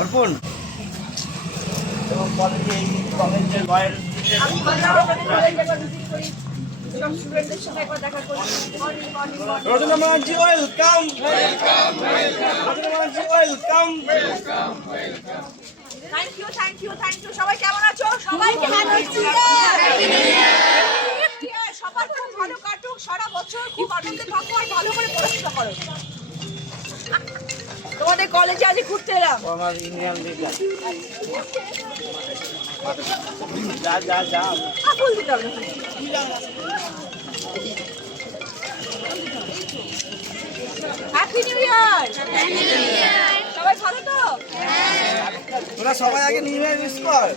Arpan. Thank you thank you thank you সবাই কেমন আছো? সবাইকে সবার খুব ভালো কাটুক, সারা বছর খুব আনন্দে থাকো আর ভালো করে পড়াশোনা করো। কলেজে আজ ঘুরতে এলাম। লিডার যা যা যা। আকুল দিতে হবে। হ্যাপি নিউ ইয়ার সবাই ভালো তো? তোরা সবাই আগে নিউ ইয়ার উইশ কর।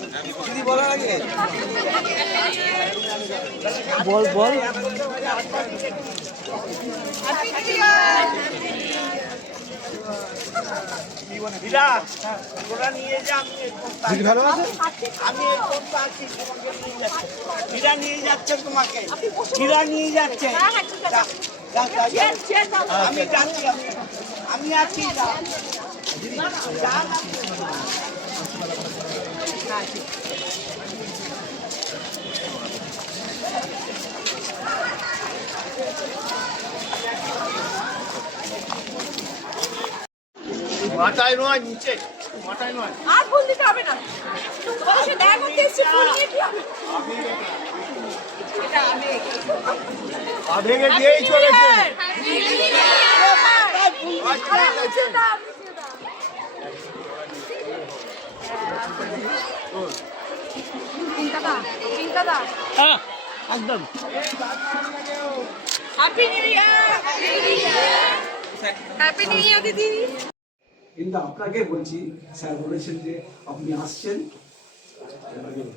দিদি বলার আগে। বল বল। ভালো আছে? আমি এই আছি নিয়ে যাচ্ছি। তোমাকে। দিদা নিয়ে যাচ্ছে। হ্যাঁ হ্যাঁ আমি যাচ্ছি আমি- আমি আছি যা। মাথায় নয় নিচে। মাথায় নয়। আর ফুল দিতে হবে না। তোমাদের সাথে দেখা করতে এসেছি ফুল নিয়ে কি হবে? এটা দিয়েই চলেছে। হ্যাঁ। একদম। Happy new year happy new year দিদি। কিন্তু আপনাকে বলছি স্যার বলেছেন যে আপনি আসছেন।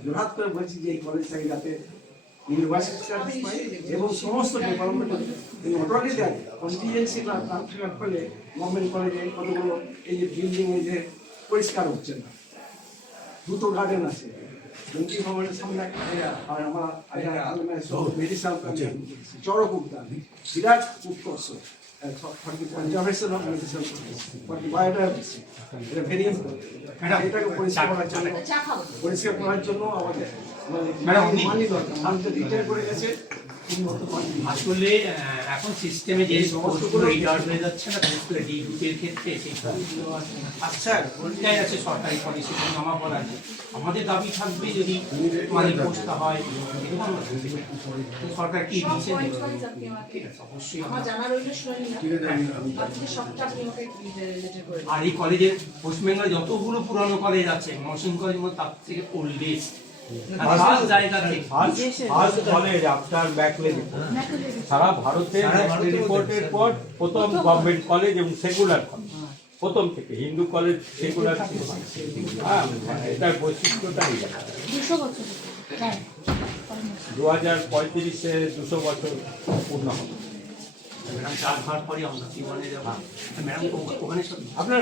জোরহাত করে বলছি যে এই কলেজ থেকে যাতে ইউনিভার্সিটি স্ট্যাটাস এবং সমস্ত department not only that contingency transfer করলে গভর্নমেন্ট কলেজে কতগুলো এই যে বিল্ডিং এই যে পরিষ্কার হচ্ছে না। দুটো গার্ডেন আছে। ভবনের সামনে আর আমার মেডিসাল চড়ক উদ্যান বিরাট উৎকর্ষ। পরিষ্কার করার জন্য আমাদের মানি দরকার মানুষ করে গেছে আসলে এখন সিস্টেমে যে সমস্তগুলো রিটার্ন হয়ে যাচ্ছে না বিশেষ করে ডিউটির ক্ষেত্রে সেই সমস্ত আচ্ছা বলতেই আছে সরকারি পলিসি জমা পড়া আছে। আমাদের দাবি থাকবে যদি মানে পোস্টটা হয় এরকম আমরা বলতে পারি। তো সরকার কি দেখুন। ঠিক আছে অবশ্যই আর এই কলেজের পশ্চিমবঙ্গের যতগুলো পুরানো কলেজ আছে নরসিংহ কলেজ মধ্যে তার থেকে ওল্ডেস্ট সারা ভারতের রিপোর্টের পর প্রথম গভর্নমেন্ট কলেজ এবং সেকুলার কলেজ প্রথম থেকে হিন্দু কলেজ সেকুলার হ্যাঁ এটার বৈশিষ্ট্যটা এই দু হাজার পঁয়ত্রিশে দুশো বছর পূর্ণ হবে। সব আপনার